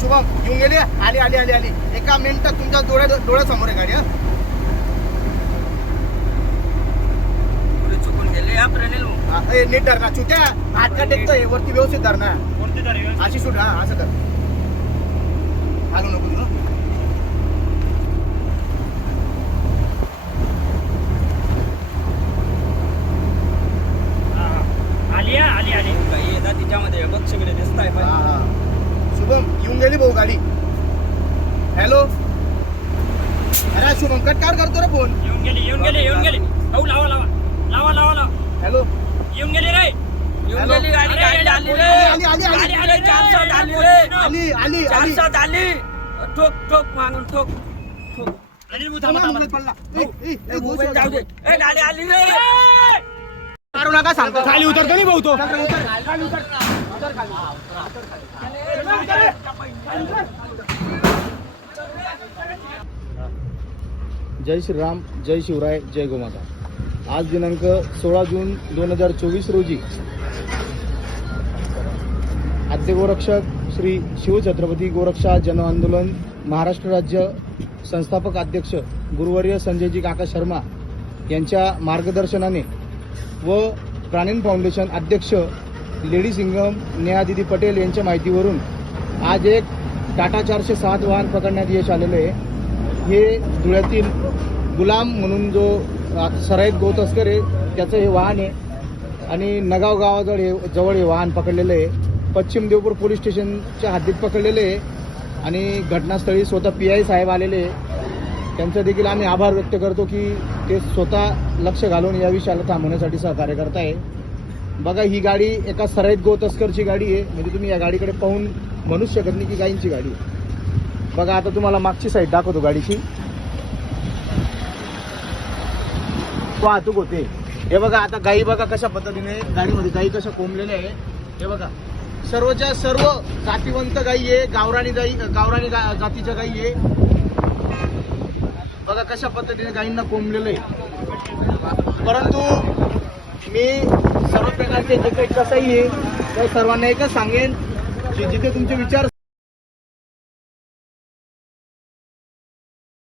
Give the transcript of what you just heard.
शुभम येऊन गेली? आली आली आली आली. एका मिनिटात तुमच्या डोळ्या डोळ्यासमोर आहे गाडी हा. पुढे चुकून गेले. हा प्रणील. हा, ए, नीट धर ना चुत्या. हात का टेकतोय? वरती व्यवस्थित धर ना. अशी शूट हा असं कर हालू नको तू हं. आली हा, आली आली. काही येतात तिच्यामध्ये. बघ सगळे दिसत आहे हा, हा. शुभम येऊन गेली भाऊ गाडी हॅलो अरे शुभम कट कार करतो रे फोन. येऊन गेली येऊन गेली येऊन गेली. भाऊ लावा लावा. लावा लावा लावा. हॅलो येऊन गेली रे. येऊन हॅलो. गेली गाडी अरे, गाडी आली रे आली, आली, आली. गाडी आली रे, चार सात आली रे. आली आली चार आली. सात आली. ठोक ठोक मागून ठोक. ठोक. अनिल भाऊ, थांबा, थांबा, थांबा, थांबा. पडला. ए, ए, ए, ए, मोबाईल जाऊ दे. ए गाडी आली रे. मारू नका सांगतो. खाली उतरतो नाही भाऊ तो. जय श्रीराम जय शिवराय जय गोमाता. आज दिनांक सोळा जून दोन हजार चोवीस रोजी आद्य गोरक्षक श्री शिवछत्रपती गोरक्षा जन आंदोलन महाराष्ट्र राज्य संस्थापक अध्यक्ष गुरुवर्य संजयजी काका शर्मा यांच्या मार्गदर्शनाने व प्राणीन फाउंडेशन अध्यक्ष लेडी सिंगम नेहादिदी पटेल यांच्या माहितीवरून आज एक टाटा चारशे सात वाहन पकडण्यात यश आलेलं आहे. हे धुळ्यातील गुलाम म्हणून जो आता सराईत गोतस्कर आहे त्याचं हे वाहन आहे. आणि नगाव गावाजवळ हे जवळ हे वाहन पकडलेलं आहे. पश्चिम देवपूर पोलीस स्टेशनच्या हद्दीत पकडलेलं आहे. आणि घटनास्थळी स्वतः पी आय साहेब आलेले आहे. त्यांचं देखील आम्ही आभार व्यक्त करतो की ते स्वतः लक्ष घालून या विषयाला थांबवण्यासाठी सहकार्य करत आहे बघा ही गाडी एका सराईत गोतस्करची गाडी आहे. म्हणजे तुम्ही या गाडीकडे पाहून म्हणूच शकत नाही की गायींची गाडी आहे. बघा आता तुम्हाला मागची साईड दाखवतो गाडीची. वाहतूक होते. हे बघा आता गाई बघा कशा पद्धतीने गाडीमध्ये गाई कशा कोंबलेल्या आहे हे बघा. सर्वच्या सर्व जातीवंत गाई आहे. गावराणी गाई गावराणी गा, जातीच्या गाई आहे. बघा कशा पद्धतीने गायींना कोंबलेलं आहे. परंतु मी सर्व प्रकारचे जे काही कसंही आहे तर सर्वांना एकच सांगेन की जिथे तुमचे विचार